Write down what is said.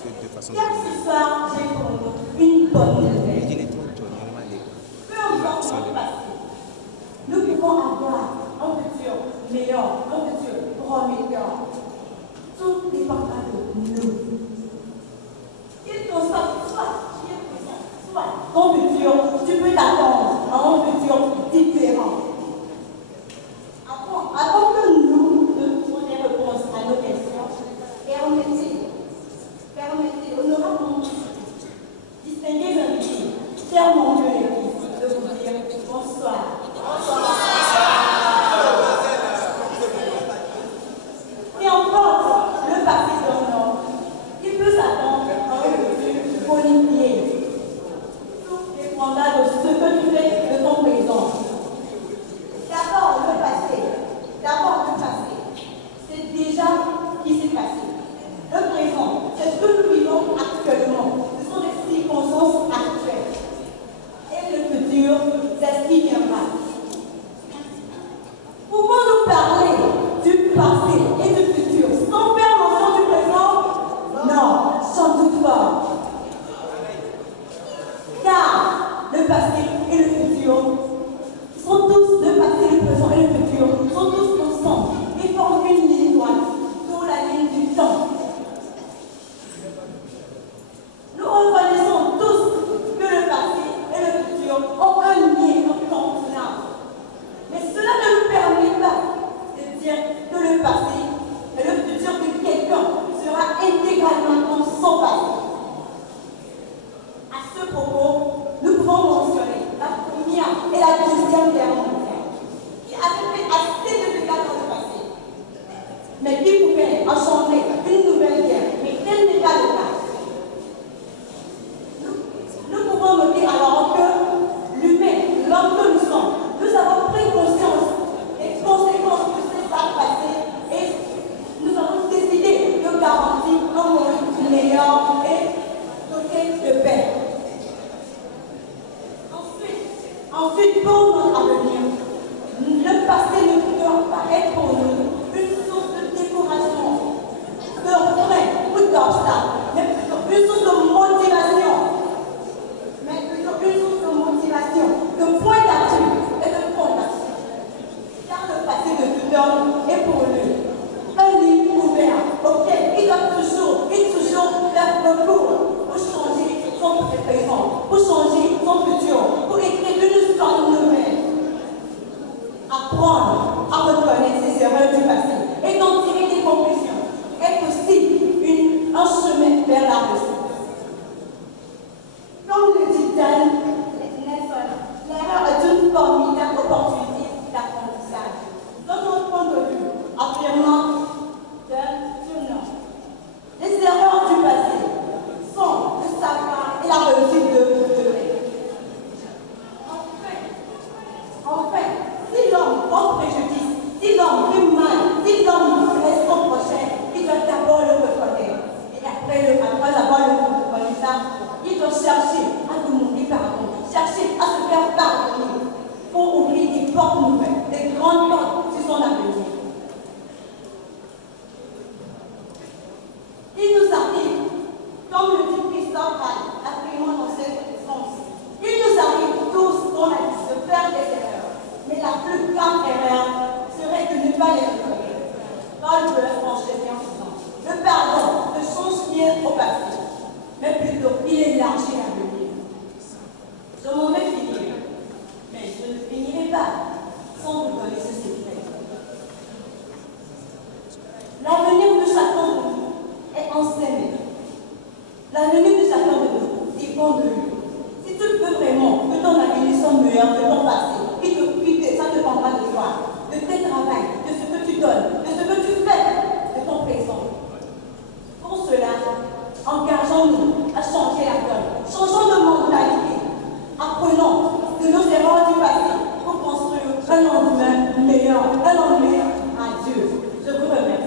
parce que de façon Hier ce soir, j'ai pour nous une bonne nouvelle. il est trop tôt, normal. Peu importe notre passé, nous pouvons avoir un futur meilleur, un futur prometteur. Tout dépendra de nous. Il constate soit qui est présent, soit ton futur, tu peux t'attendre à un futur différent. Avant que nous ne trouvions des réponses à nos questions, permettez, honorablement, distingués invités, chers mon Dieu l'Église, de vous dire bonsoir. Et encore, le passé d'un homme, il peut s'attendre à un futur bonifié. Tout dépendra de ce que tu fais de ton présent. D'abord, le passé, c'est déjà ce qui s'est passé. Le présent, c'est ce que nous vivons actuellement. Ce sont des circonstances actuelles. Et le futur, c'est ce qui viendra. Pouvons-nous parler du passé et du futur sans faire mention du présent? Non, sans doute pas. Car le passé et le futur sont tous, le passé, le présent et le futur, sont tous ensemble et forment une ligne droite, d'où la ligne du temps. Nous reconnaissons tous que le passé et le futur ont un lien incontournable. Mais cela ne nous permet pas de dire que le passé et le futur de quelqu'un sera intégralement comme son passé. À ce propos, nous pouvons mentionner la première et la deuxième guerre mondiale, qui avaient fait assez de dégâts dans le passé, mais qui pouvaient engendrer une nouvelle guerre. Mais tel n'est pas le cas. Nous pouvons noter alors que l'humain, l'homme que nous sommes, nous avons pris conscience des conséquences de ces actes passés et nous avons décidé de garantir un monde meilleur et doté de paix. Ensuite, pour notre avenir, le passé ne doit pas être pour nous une source de découragement, de frein ou d'obstacle, mais plutôt une source de motivation. De point d'appui et de fondation. Car le passé de tout homme est pour lui un livre ouvert auquel il doit toujours faire recours pour changer son présent, pour changer son futur, pour écrire une histoire nouvelle. Apprendre à reconnaître ses erreurs du passé et d'en tirer des conclusions est aussi un chemin vers la réussite. Comme le dit Dan Nelson, l'erreur est une formidable opportunité d'apprentissage. Dans notre point de vue, affirmant Dan Turner, les erreurs du passé sont le savoir et la réussite de demain. Enfin, si l'homme porte préjudice, si l'homme fait mal, si l'homme laisse son prochain, il doit d'abord le reconnaître. Et après avoir le reconnu ça, il doit chercher à demander pardon, chercher à se faire pardonner pour ouvrir des portes nouvelles, des grandes portes sur son avenir. Il nous arrive, comme le dit Christophe Hall, actuellement dans cette sens, il nous arrive tous, on a dit, de faire des erreurs. Mais la plus grave erreur serait de ne pas les reconnaître. Paul veut franchir bien souvent. Le pardon ne change rien au passé, mais plutôt il élargit l'avenir. Je m'en vais finir, mais je ne finirai pas sans vous donner ce secret. L'avenir de chacun de nous est en ses mains. L'avenir de chacun de nous dépend de lui. Si tu veux vraiment que ton avenir soit meilleur que ton passé, ça dépendra de toi, de tes travaux, de ce que tu donnes, de ce que tu fais, de ton présent. Pour cela, engageons-nous à changer la donne, changeons de mentalité, apprenons de nos erreurs du passé pour construire un lendemain meilleur à Dieu. Je vous remercie.